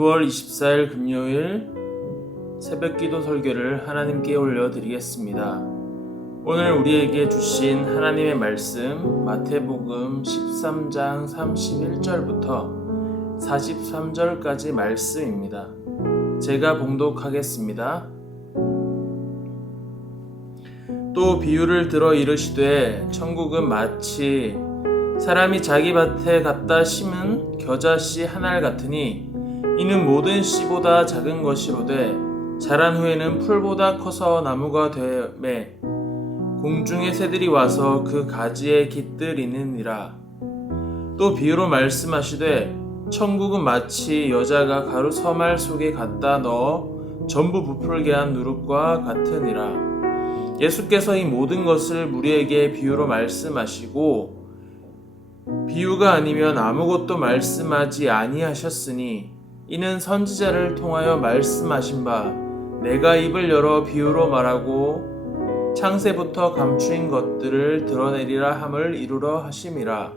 6월 24일 금요일 새벽기도 설교를 하나님께 올려드리겠습니다. 오늘 우리에게 주신 하나님의 말씀 마태복음 13장 31절부터 43절까지 말씀입니다. 제가 봉독하겠습니다. 또 비유를 들어 이르시되 천국은 마치 사람이 자기 밭에 갖다 심은 겨자씨 한 알 같으니 이는 모든 씨보다 작은 것이로되 자란 후에는 풀보다 커서 나무가 되매 공중의 새들이 와서 그 가지에 깃들이느니라. 또 비유로 말씀하시되 천국은 마치 여자가 가루 서말 속에 갖다 넣어 전부 부풀게 한 누룩과 같으니라. 예수께서 이 모든 것을 무리에게 비유로 말씀하시고 비유가 아니면 아무것도 말씀하지 아니하셨으니 이는 선지자를 통하여 말씀하신 바 내가 입을 열어 비유로 말하고 창세부터 감추인 것들을 드러내리라 함을 이루러 하심이라.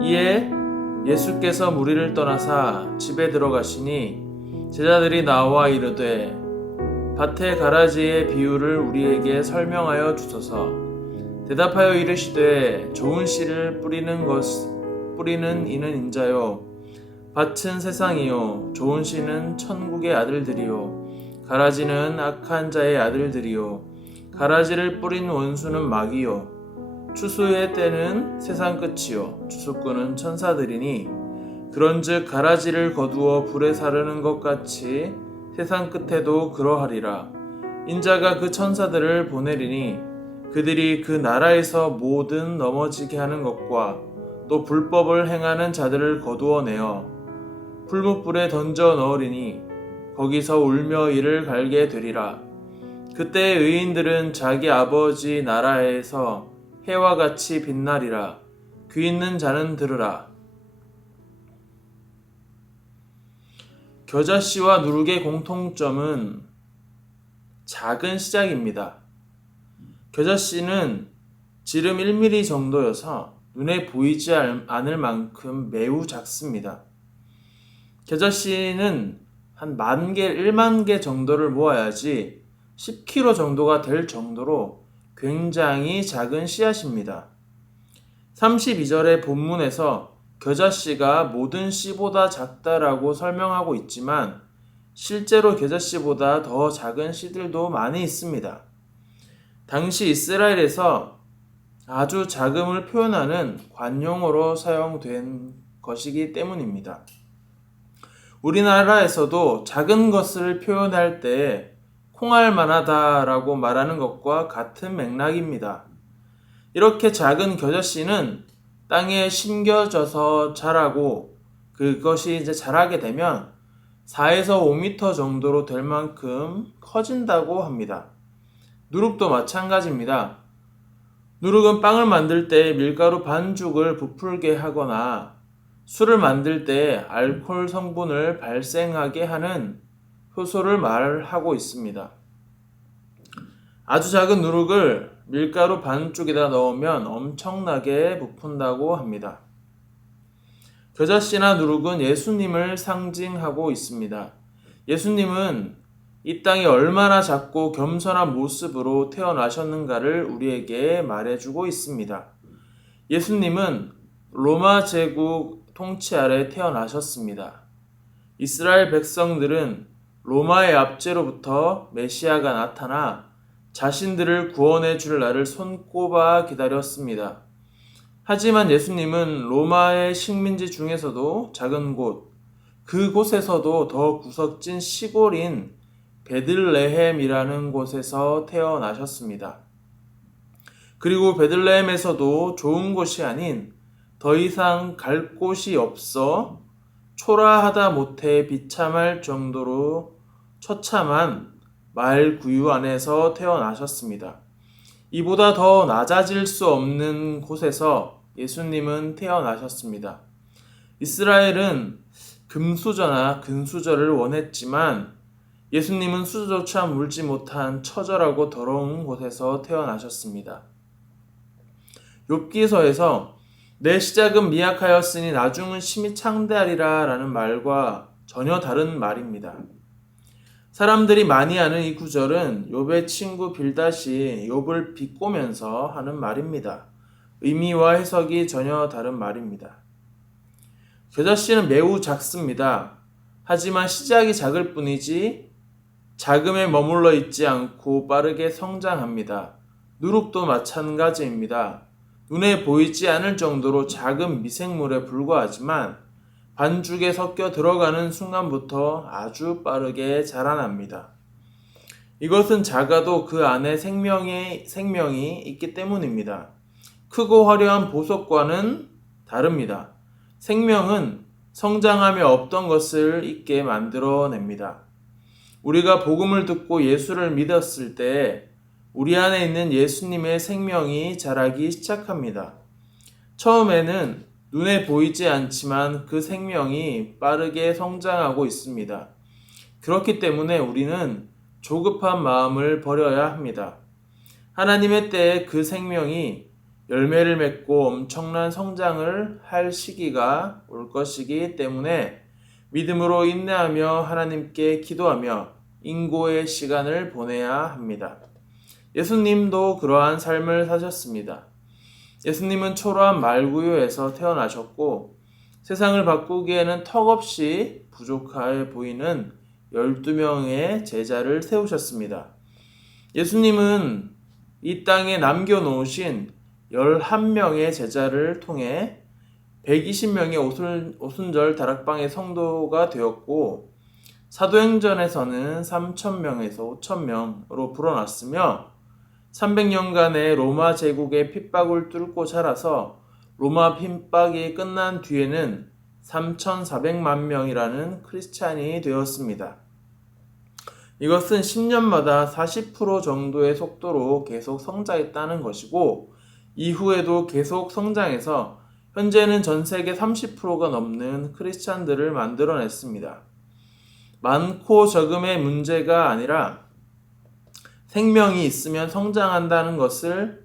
이에 예수께서 무리를 떠나사 집에 들어가시니 제자들이 나와 이르되 밭의 가라지의 비유를 우리에게 설명하여 주소서. 대답하여 이르시되 좋은 씨를 뿌리는 이는 인자요 밭은 세상이요 좋은 씨는 천국의 아들들이요 가라지는 악한 자의 아들들이요 가라지를 뿌린 원수는 마귀요 추수의 때는 세상 끝이요 추수꾼은 천사들이니 그런즉 가라지를 거두어 불에 사르는 것 같이 세상 끝에도 그러하리라. 인자가 그 천사들을 보내리니 그들이 그 나라에서 모든 넘어지게 하는 것과 또 불법을 행하는 자들을 거두어내어 풀무불에 던져 넣으리니 거기서 울며 이를 갈게 되리라. 그때 의인들은 자기 아버지 나라에서 해와 같이 빛나리라. 귀 있는 자는 들으라. 겨자씨와 누룩의 공통점은 작은 시작입니다. 겨자씨는 지름 1mm 정도여서 눈에 보이지 않을 만큼 매우 작습니다. 겨자씨는 한 1만 개 정도를 모아야지 10kg 정도가 될 정도로 굉장히 작은 씨앗입니다. 32절의 본문에서 겨자씨가 모든 씨보다 작다라고 설명하고 있지만 실제로 겨자씨보다 더 작은 씨들도 많이 있습니다. 당시 이스라엘에서 아주 작음을 표현하는 관용어로 사용된 것이기 때문입니다. 우리나라에서도 작은 것을 표현할 때 콩알만하다라고 말하는 것과 같은 맥락입니다. 이렇게 작은 겨자씨는 땅에 심겨져서 자라고 그것이 이제 자라게 되면 4에서 5m 정도로 될 만큼 커진다고 합니다. 누룩도 마찬가지입니다. 누룩은 빵을 만들 때 밀가루 반죽을 부풀게 하거나 술을 만들 때 알코올 성분을 발생하게 하는 효소를 말하고 있습니다. 아주 작은 누룩을 밀가루 반죽에다 넣으면 엄청나게 부푼다고 합니다. 겨자씨나 누룩은 예수님을 상징하고 있습니다. 예수님은 이 땅이 얼마나 작고 겸손한 모습으로 태어나셨는가를 우리에게 말해주고 있습니다. 예수님은 로마 제국 통치 아래 태어나셨습니다. 이스라엘 백성들은 로마의 압제로부터 메시아가 나타나 자신들을 구원해 줄 날을 손꼽아 기다렸습니다. 하지만 예수님은 로마의 식민지 중에서도 작은 곳, 그곳에서도 더 구석진 시골인 베들레헴이라는 곳에서 태어나셨습니다. 그리고 베들레헴에서도 좋은 곳이 아닌 더 이상 갈 곳이 없어 초라하다 못해 비참할 정도로 처참한 마을 구유 안에서 태어나셨습니다. 이보다 더 낮아질 수 없는 곳에서 예수님은 태어나셨습니다. 이스라엘은 금수저나 근수저를 원했지만 예수님은 수저조차 물지 못한 처절하고 더러운 곳에서 태어나셨습니다. 욥기서에서 내 시작은 미약하였으니 나중은 심히 창대하리라 라는 말과 전혀 다른 말입니다. 사람들이 많이 아는 이 구절은 욥의 친구 빌닷이 욥을 비꼬면서 하는 말입니다. 의미와 해석이 전혀 다른 말입니다. 겨자씨는 매우 작습니다. 하지만 시작이 작을 뿐이지 작음에 머물러 있지 않고 빠르게 성장합니다. 누룩도 마찬가지입니다. 눈에 보이지 않을 정도로 작은 미생물에 불과하지만 반죽에 섞여 들어가는 순간부터 아주 빠르게 자라납니다. 이것은 작아도 그 안에 생명이 있기 때문입니다. 크고 화려한 보석과는 다릅니다. 생명은 성장하며 없던 것을 있게 만들어냅니다. 우리가 복음을 듣고 예수를 믿었을 때 우리 안에 있는 예수님의 생명이 자라기 시작합니다. 처음에는 눈에 보이지 않지만 그 생명이 빠르게 성장하고 있습니다. 그렇기 때문에 우리는 조급한 마음을 버려야 합니다. 하나님의 때에 그 생명이 열매를 맺고 엄청난 성장을 할 시기가 올 것이기 때문에 믿음으로 인내하며 하나님께 기도하며 인고의 시간을 보내야 합니다. 예수님도 그러한 삶을 사셨습니다. 예수님은 초라한 말구유에서 태어나셨고 세상을 바꾸기에는 턱없이 부족해 보이는 12명의 제자를 세우셨습니다. 예수님은 이 땅에 남겨놓으신 11명의 제자를 통해 120명의 오순절 다락방의 성도가 되었고 사도행전에서는 3,000명에서 5,000명으로 불어났으며 300년간의 로마 제국의 핍박을 뚫고 자라서 로마 핍박이 끝난 뒤에는 3,400만 명이라는 크리스찬이 되었습니다. 이것은 10년마다 40% 정도의 속도로 계속 성장했다는 것이고 이후에도 계속 성장해서 현재는 전 세계 30%가 넘는 크리스찬들을 만들어냈습니다. 많고 적음의 문제가 아니라 생명이 있으면 성장한다는 것을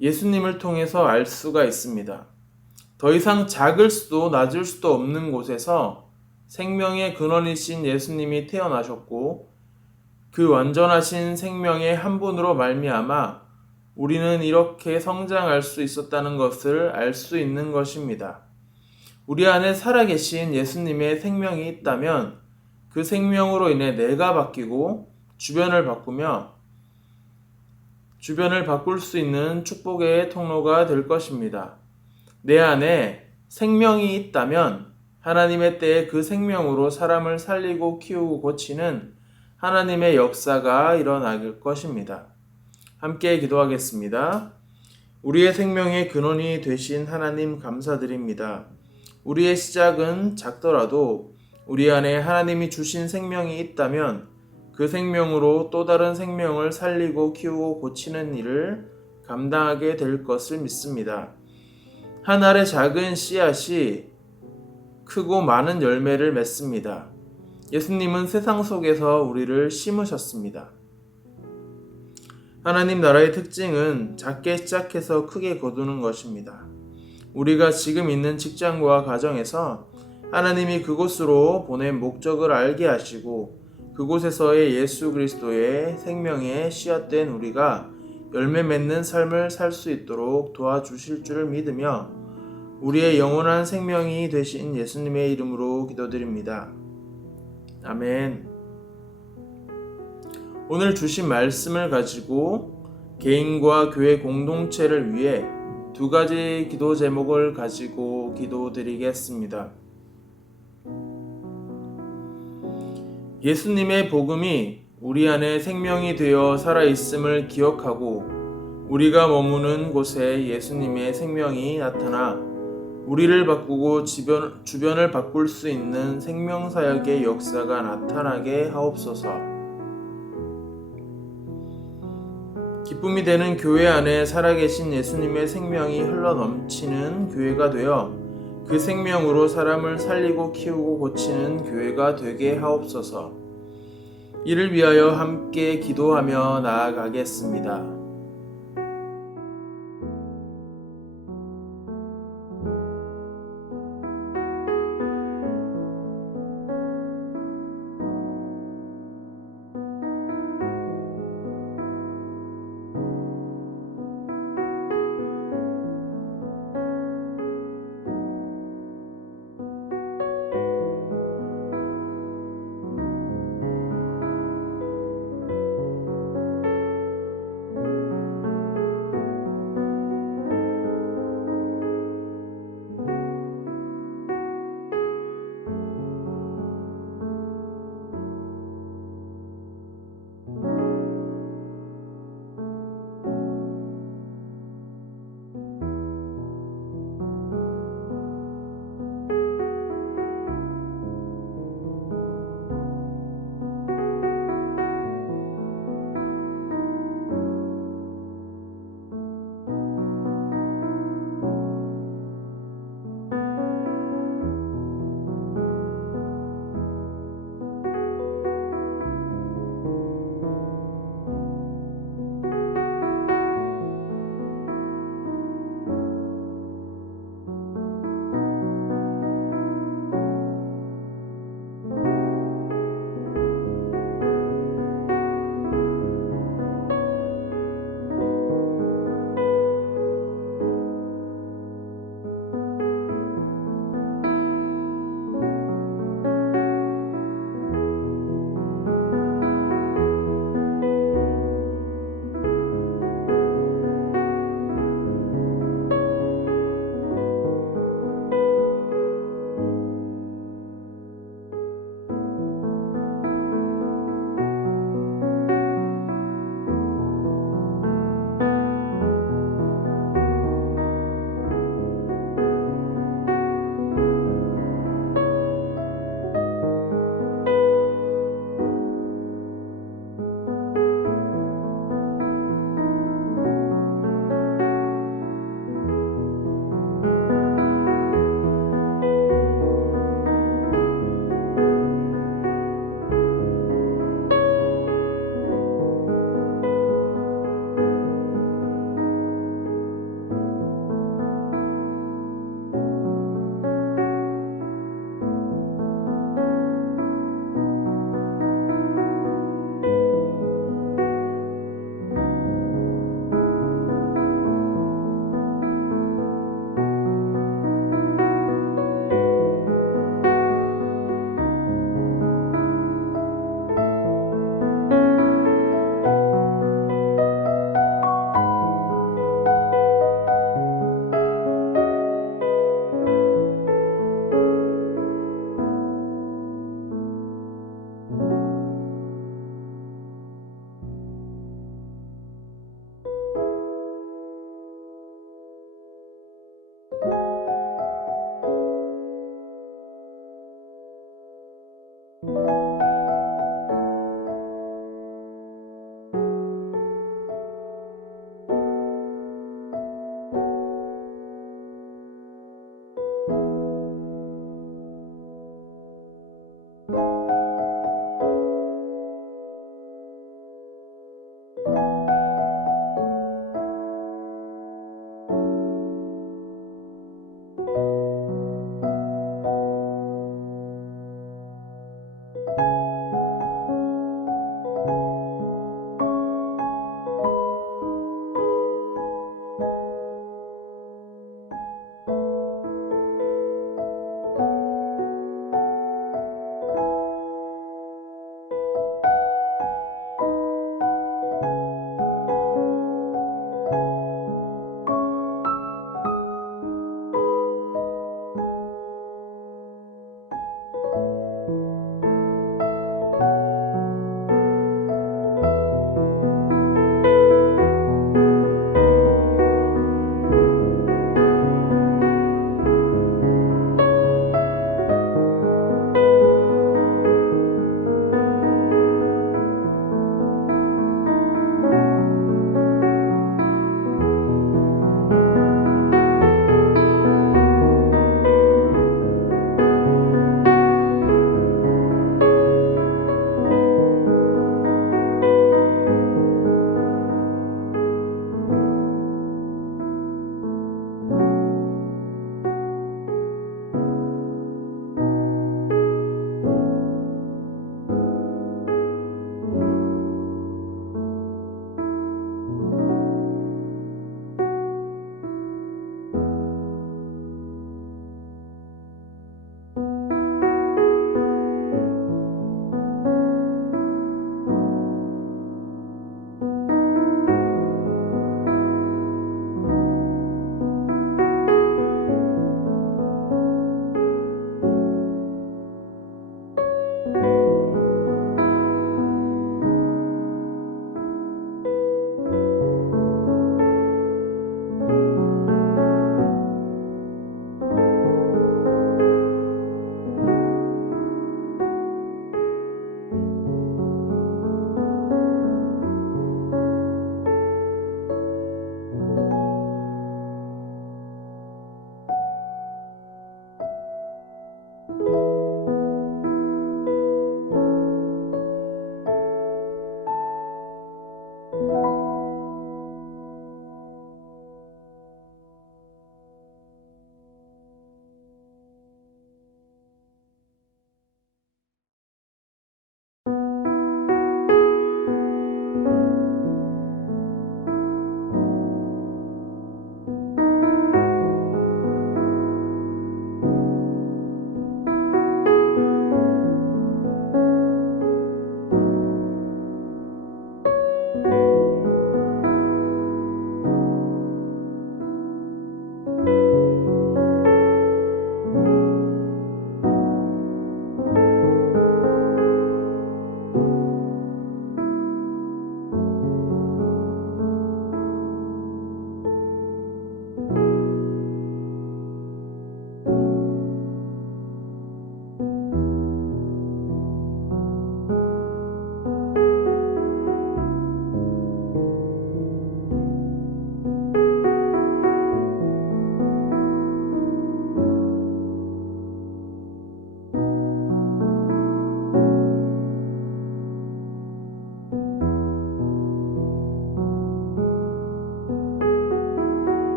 예수님을 통해서 알 수가 있습니다. 더 이상 작을 수도 낮을 수도 없는 곳에서 생명의 근원이신 예수님이 태어나셨고 그 완전하신 생명의 한 분으로 말미암아 우리는 이렇게 성장할 수 있었다는 것을 알 수 있는 것입니다. 우리 안에 살아계신 예수님의 생명이 있다면 그 생명으로 인해 내가 바뀌고 주변을 바꿀 수 있는 축복의 통로가 될 것입니다. 내 안에 생명이 있다면 하나님의 때에 그 생명으로 사람을 살리고 키우고 고치는 하나님의 역사가 일어날 것입니다. 함께 기도하겠습니다. 우리의 생명의 근원이 되신 하나님 감사드립니다. 우리의 시작은 작더라도 우리 안에 하나님이 주신 생명이 있다면 그 생명으로 또 다른 생명을 살리고 키우고 고치는 일을 감당하게 될 것을 믿습니다. 한 알의 작은 씨앗이 크고 많은 열매를 맺습니다. 예수님은 세상 속에서 우리를 심으셨습니다. 하나님 나라의 특징은 작게 시작해서 크게 거두는 것입니다. 우리가 지금 있는 직장과 가정에서 하나님이 그곳으로 보낸 목적을 알게 하시고 그곳에서의 예수 그리스도의 생명에 씨앗된 우리가 열매 맺는 삶을 살 수 있도록 도와주실 줄을 믿으며 우리의 영원한 생명이 되신 예수님의 이름으로 기도드립니다. 아멘. 오늘 주신 말씀을 가지고 개인과 교회 공동체를 위해 두 가지 기도 제목을 가지고 기도드리겠습니다. 예수님의 복음이 우리 안에 생명이 되어 살아있음을 기억하고 우리가 머무는 곳에 예수님의 생명이 나타나 우리를 바꾸고 주변을 바꿀 수 있는 생명사역의 역사가 나타나게 하옵소서. 기쁨이 되는 교회 안에 살아계신 예수님의 생명이 흘러넘치는 교회가 되어 그 생명으로 사람을 살리고 키우고 고치는 교회가 되게 하옵소서. 이를 위하여 함께 기도하며 나아가겠습니다.